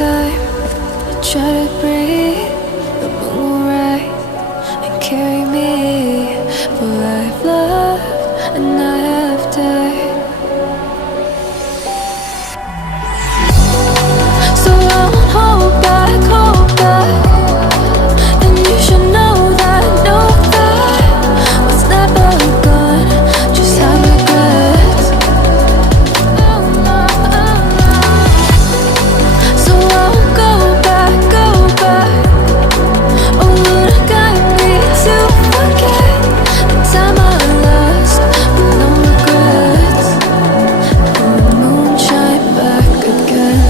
time, I try to breathe. The moon will rise and carry me, for I've loved and I have died. So I won't hold back, hold back. And you should know that was never gone. Just have regrets. Oh no, oh no. So I won't go back, go back. Oh, would I guide me to forget the time I lost with no regrets? And the moon shine back again.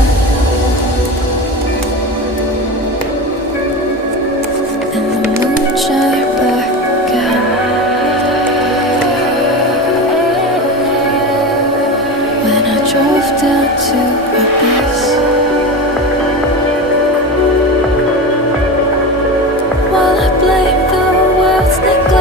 And the moon shine back again. When I drove down to Abyss, while I blame the world's neglect,